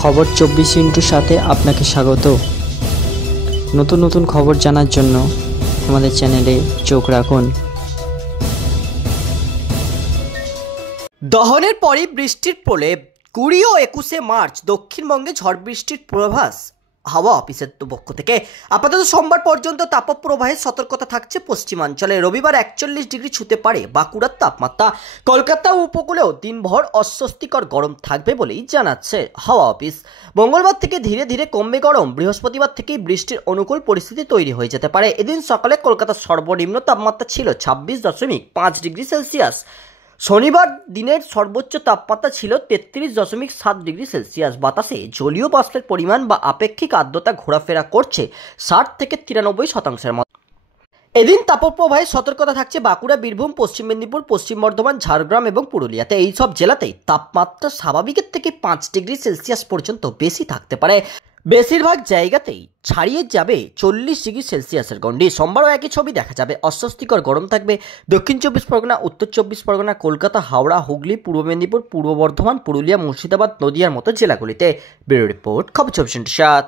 খবর 24 সাথে আপনাকে স্বাগত। নতুন নতুন খবর জানার জন্য আমাদের চ্যানেলে চোখ রাখুন। দহনের পরই বৃষ্টির প্রলেপ। 20 ও 21 মার্চ দক্ষিণবঙ্গে ঝড় বৃষ্টির পূর্বাভাস হাওয়া অফিসের পক্ষ থেকে। আপাতত সোমবার পর্যন্ত তাপপ্রবাহের সতর্কতা থাকছে পশ্চিমাঞ্চলে। রবিবার 41 ডিগ্রি ছুঁতে পারে বাঁকুড়ার তাপমাত্রা। কলকাতা উপকূলেও দিনভর অস্বস্তিকর গরম থাকবে বলেই জানাচ্ছে হাওয়া অফিস। মঙ্গলবার থেকে ধীরে ধীরে কমবে গরম। বৃহস্পতিবার থেকেই বৃষ্টির অনুকূল পরিস্থিতি তৈরি হয়ে যেতে পারে। এদিন সকালে কলকাতার সর্বনিম্ন তাপমাত্রা ছিল 26.5 ডিগ্রি সেলসিয়াস। শনিবার দিনের সর্বোচ্চ তাপমাত্রা ছিল 33.7 ডিগ্রি সেলসিয়াস। বাতাসে জলীয় বাষ্পের পরিমাণ বা আপেক্ষিক আর্দ্রতা ঘোরাফেরা করছে 60 থেকে 93%-এর মতো। এদিন তাপপ্রবাহের সতর্কতা থাকছে বাঁকুড়া, বীরভূম, পশ্চিম মেদিনীপুর, পশ্চিম বর্ধমান, ঝাড়গ্রাম এবং পুরুলিয়াতে। এই সব জেলাতেই তাপমাত্রা স্বাভাবিকের থেকে 5 ডিগ্রি সেলসিয়াস পর্যন্ত বেশি থাকতে পারে। বেশিরভাগ জায়গাতেই ছাড়িয়ে যাবে 40 ডিগ্রি সেলসিয়াসের গণ্ডি। সোমবারও একই ছবি দেখা যাবে। অস্বস্তিকর গরম থাকবে দক্ষিণ 24 পরগনা, উত্তর 24 পরগনা, কলকাতা, হাওড়া, হুগলি, পূর্ব মেদিনীপুর, পূর্ব বর্ধমান, পুরুলিয়া, মুর্শিদাবাদ, নদিয়ার মতো জেলাগুলিতে। ব্যুরো রিপোর্ট, খবর 24/7।